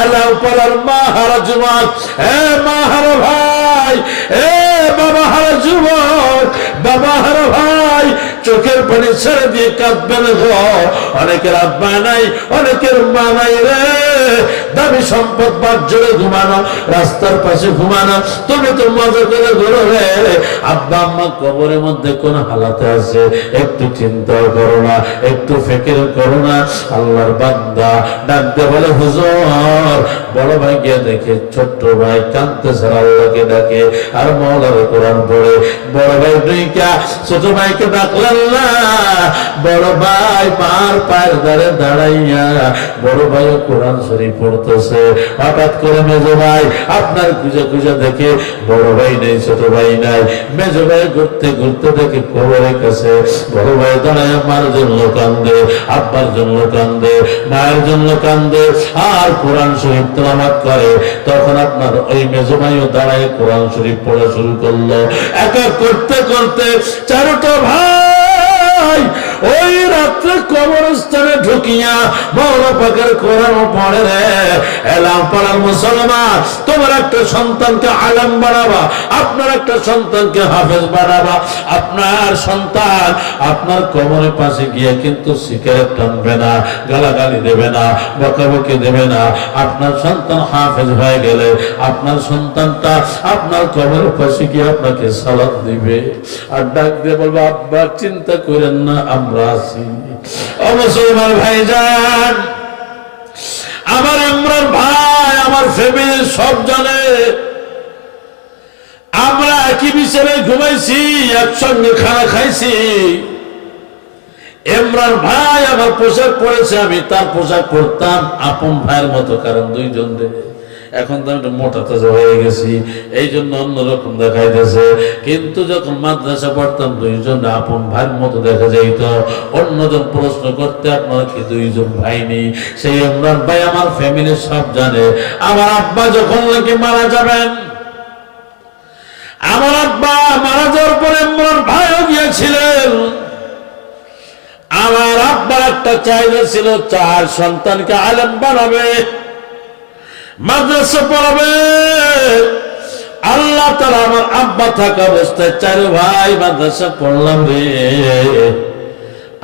Allow পালার মা হারা যুবক, এ মা হারা ভাই, এ বাবা হারা যুবক, বাবা হারা ভাই, চোখের পানি ছেড়ে দিয়ে কাঁদবেন গো। অনেকের আব্বা নাই, অনেকের মা নাই রে। দামি সম্পদ বাদ জোরে ঘুমানো, রাস্তার পাশে ঘুমানো, তুমি তো মজা করে ঘুরো রে। আব্বা আম্মা কবরের মধ্যে কোন হালাতে আছে একটু চিন্তা করো না, একটু ফিকির করো না। আল্লাহর বান্দা ডাকতে বলে হুজুর, বড় ভাই গিয়ে দেখে ছোট্ট ভাই কাঁদতেছে, আল্লাহকে ডাকে আর মওলার কোরআন পড়ে। বড় ভাই ডুইকা ছোট ভাইকে ডাকলেন না, বড় ভাই মার পায়ের ধারে দাঁড়াইয়া বড় ভাই কোরআন শরীফ পড়তেছে। হঠাৎ করে মেজো ভাই আপনার খুঁজে খুঁজে দেখে বড় ভাই নেই, ছোট ভাই নাই। মেজো ভাই ঘুরতে ঘুরতে দেখে কবরের কাছে বড় ভাই দাঁড়ায় মার জন্য কান্দে, আব্বার জন্য কান্দে, মায়ের জন্য কান্দে আর কোরআন শরীফ তেলাওয়াত করে। তখন আপনার ওই মেজো ভাইও দাঁড়ায় কোরআন শরীফ পড়া শুরু করলো। এক এক করতে করতে চারটা ভাই ওই রাত্রে কবরস্থানে ঢুকিয়া মওলা পাকের কোরআন পড়ে রে। এলাম পাড়ার মুসলমান, তোমার একটা সন্তানকে আলেম বানাবা, আপনার একটা সন্তানকে হাফেজ বানাবা। আপনার সন্তান আপনার কবরের পাশে গিয়ে কিন্তু সিগারেট টানবে না, গালাগালি দেবে না, বকাবকি দেবে না। আপনার সন্তান হাফেজ হয়ে গেলে আপনার সন্তানটা আপনার কবরের পাশে গিয়ে আপনাকে সালাত দিবে আর ডাক দিয়ে বলবো আব্বা চিন্তা করেন না, আমরা আছি। ও মুসলমান ভাইজান, আমার ইমরান ভাই আমার ফ্যামিলি সব জানে আমরা একই বিছানায় ঘুমাইছি, একসঙ্গে খানা খাইছি। ইমরান ভাই আমার পোশাক পরেছে, আমি তার পোশাক পরতাম আপন ভাইয়ের মতো, কারণ দুইজন এখন তো আমি মোটা তাজা হয়ে গেছি, এই জন্য অন্যরকম দেখাইতেছে। কিন্তু যখন মাদ্রাসা পড়তাম দুইজন আপন ভাইয়ের মতো দেখা যাইত। অন্যজন প্রশ্ন করতে আপনারা কি দুইজন ভাই নেই? সেই ইমরান ভাই আমার ফ্যামিলি সব জানে। আমার আব্বা যখন নাকি মারা যাবেন, আমার আব্বা মারা যাওয়ার পরে ইমরান ভাইও গিয়েছিলেন। আমার আব্বার একটা চাহিদা ছিল, 4 সন্তানকে আলেম বানাবে, মাদ্রাসা পড়াবে। আল্লাহ তাআলা আমার আব্বা থাকা অবস্থায় 4 ভাই মাদ্রাসা পড়লাম রে।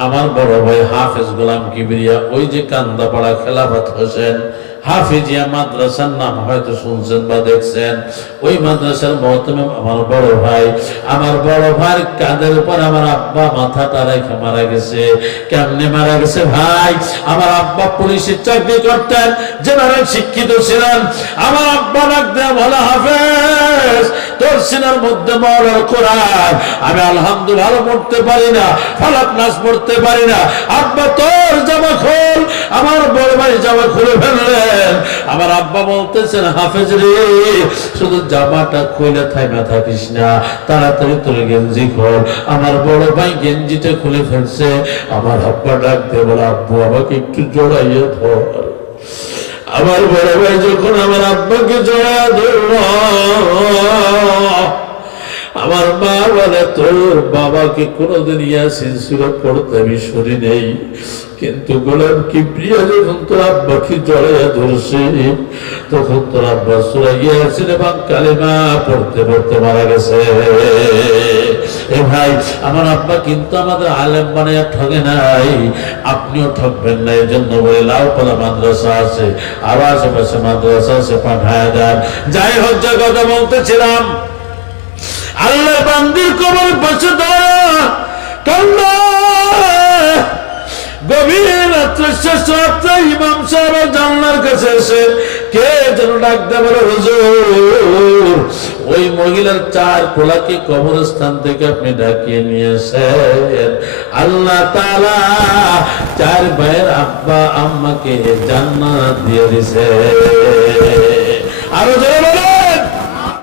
আমার বড় ভাই হাফেজ গোলাম কিবরিয়া, ওই যে কান্দাপাড়া খেলাফত হোসেন হাফিজিয়া মাদ্রাসার নাম হয়তো শুনছেন বা দেখছেন, ওই মাদ্রাসার মহতমিম আমার বড় ভাই। আমার বড় ভাই কাঁধের উপর আমার আব্বা মাথাটা রেখে মারা গেছে। কেমনে মারা গেছে ভাই? আমার আব্বা পুলিশের চাকরি করতেন, জেনারেল শিক্ষিত ছিলেন। আমার আব্বা ডাক দেয়া বলে হাফেজ তোর সিনার মধ্যে মওলার কোরআন, আমি আলহামদুলিল্লাহ ভালো পড়তে পারি না, ফালাক নাস পড়তে পারি না। আব্বা তোর জামা খোল। আমার বড় ভাই জামা খুলে ফেললেন। আমার আব্বা বলতেছেন হাফেজ রে শুধু জামাটা খুলে থাইমা থাকিস না, তাড়াতাড়ি তোর গেঞ্জি খোল। আমার বড় ভাই গেঞ্জিটা খুলে ফেলছে। আমার আব্বা ডাক দিয়ে বলে আব্বু আমাকে একটু জড়াইয়া ধর। আমার বড় ভাই যখন আমার আব্বাকে জড়া ধরল, আমার মা বলে তোর বাবাকে কোনোদিন ইয়াসিন সূরা পড়তে আমি শুনি নেই, কিন্তু গোলাম কিবরিয়া যখন তোর আব্বাকে জড়াইয়া ধরছে তখন তোর আব্বা সূরা ইয়াসিন এবং কালিমা পড়তে পড়তে মারা গেছে। এ ভাই আমার আব্বা কিন্তু আমাদের আলেম বানাইয়া ঠকে নাই, আপনিও ঠকবেন না। এই জন্য বলে লাউপালা মাদ্রাসা আছে, আরো আশেপাশে মাদ্রাসা আছে, পাঠায় দেন। যাই হোক, যে কথা বলতেছিলাম, আল্লাহ বান্দির কবর বসে দাঁড়া কান্না। গভীর রাত্রে শেষ রাত্রে ইমাম সাহেব জানলার কাছে এসে কে যেন ডাকতে বলে হুজুর ওই মহিলার 4 কোলাকে কবরস্থান থেকে আপনি ডাকিয়ে নিয়েছেন। আল্লাহ তাআলা 4 ভাইয়ের আব্বা আম্মাকে জান্নাত দিয়ে দিয়েছে। আরো জোরে